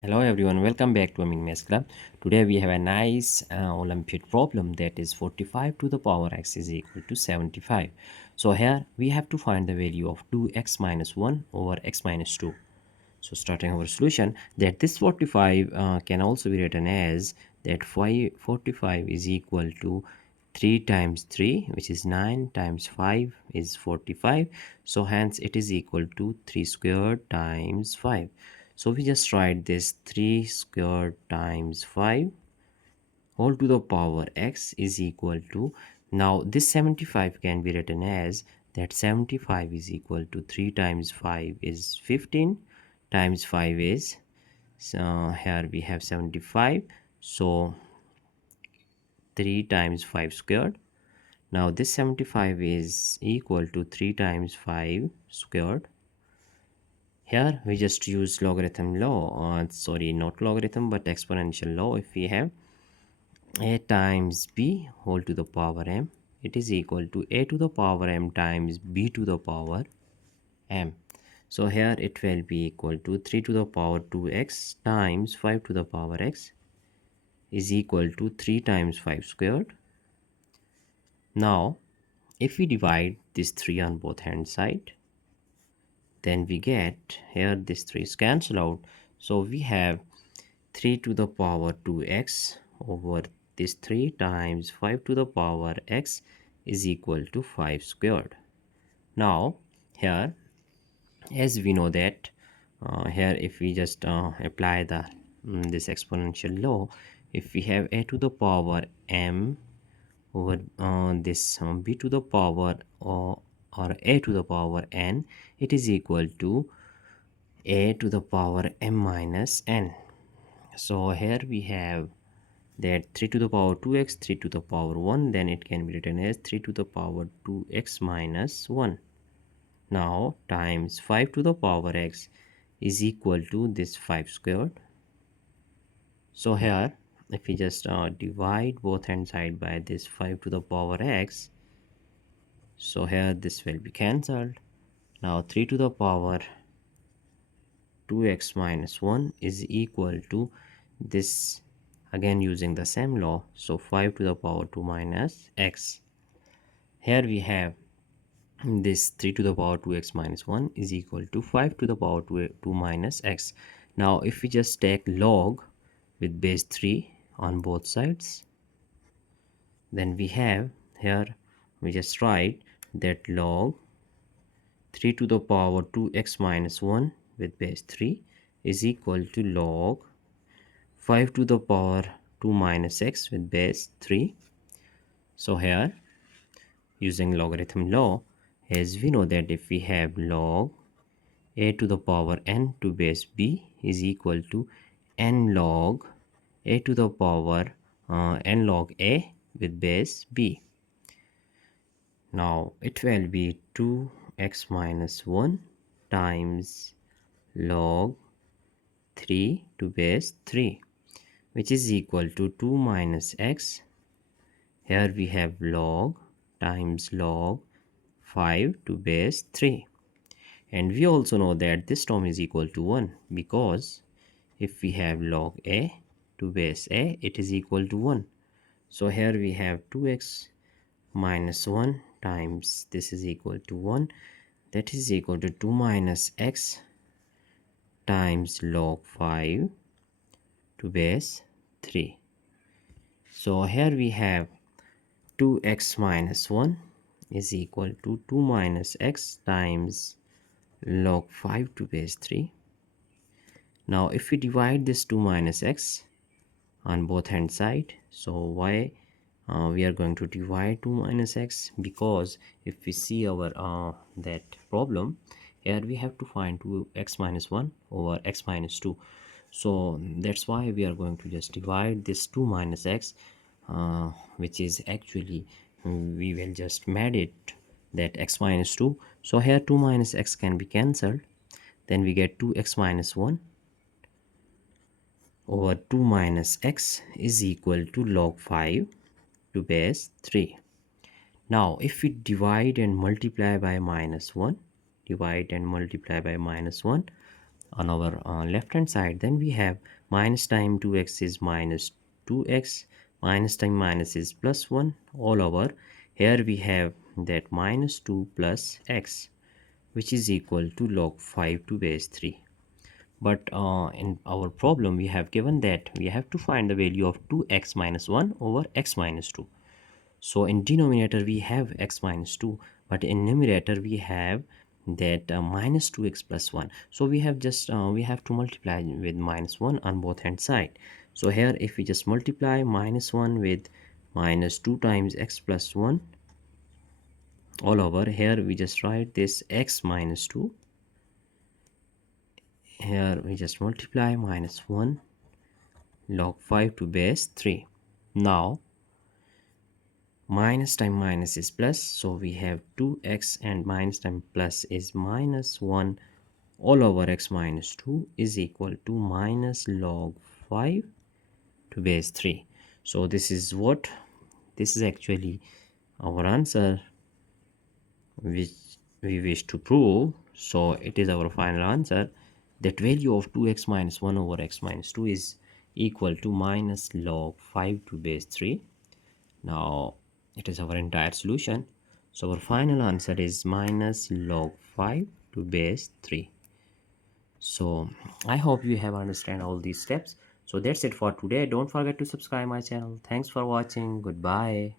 Hello everyone, welcome back to Amin Maths Club. Today we have a nice Olympiad problem, that is 45 to the power x is equal to 75. So here we have to find the value of 2x minus 1 over x minus 2. So starting our solution, that this 45 can also be written as that 45 is equal to 3 times 3, which is 9, times 5 is 45. So hence it is equal to 3 squared times 5. So we just write this 3 squared times 5 whole to the power x is equal to, now this 75 can be written as that 75 is equal to 3 times 5 is 15, times 5 is, so here we have 75, so 3 times 5 squared. Now this 75 is equal to 3 times 5 squared. Here we just use logarithm law, sorry, not logarithm but exponential law. If we have a times b whole to the power m, it is equal to a to the power m times b to the power m. So here it will be equal to 3 to the power 2x times 5 to the power x is equal to 3 times 5 squared. Now if we divide this 3 on both hand side, then we get, here this 3 is cancelled out, so we have 3 to the power 2x over this 3 times 5 to the power x is equal to 5 squared. Now here, as we know that here if we just apply the this exponential law, if we have a to the power m over this b to the power or a to the power n, it is equal to a to the power m minus n. So here we have that 3 to the power 2x, 3 to the power 1, then it can be written as 3 to the power 2x minus 1. Now times 5 to the power x is equal to this 5 squared. So here if we just divide both hand side by this 5 to the power x, so here this will be cancelled. Now 3 to the power 2x minus 1 is equal to this, again using the same law, so 5 to the power 2 minus x. Here we have this 3 to the power 2x minus 1 is equal to 5 to the power 2 minus x. Now if we just take log with base 3 on both sides, then we have, here we just write that log 3 to the power 2x minus 1 with base 3 is equal to log 5 to the power 2 minus x with base 3. So here using logarithm law, as we know that if we have log a to the power n to base b is equal to n log a to the power n log a with base b. Now it will be 2x minus 1 times log 3 to base 3, which is equal to 2 minus x. Here we have log times log 5 to base 3. And we also know that this term is equal to 1, because if we have log a to base a, it is equal to 1. So here we have 2x minus 1 times this is equal to 1, that is equal to 2 minus x times log 5 to base 3. So here we have 2x minus 1 is equal to 2 minus x times log 5 to base 3. Now if we divide this 2 minus x on both hand side, so why we are going to divide 2 minus x, because if we see our that problem, here we have to find 2x minus 1 over x minus 2. So that's why we are going to just divide this 2 minus x, which is actually we will just made it that x minus 2. So here 2 minus x can be cancelled, then we get 2x minus 1 over 2 minus x is equal to log 5 to base 3. Now if we divide and multiply by minus 1, divide and multiply by minus 1, on our left hand side, then we have minus time 2x is minus 2x, minus time minus is plus 1 all over. Here we have that minus 2 plus x, which is equal to log 5 to base 3. But in our problem we have given that we have to find the value of 2x minus 1 over x minus 2. So in denominator we have x minus 2, but in numerator we have that minus 2x plus 1. So we have just we have to multiply with minus 1 on both hand side. So here if we just multiply minus 1 with minus 2 times x plus 1 all over, here we just write this x minus 2. Here we just multiply minus 1 log 5 to base 3. Now minus time minus is plus, so we have 2x, and minus time plus is minus 1 all over x minus 2 is equal to minus log 5 to base 3. So this is actually our answer which we wish to prove. So it is our final answer, that value of 2x minus 1 over x minus 2 is equal to minus log 5 to base 3. Now it is our entire solution. So our final answer is minus log 5 to base 3. So I hope you have understand all these steps. So that's it for today. Don't forget to subscribe my channel. Thanks for watching. Goodbye.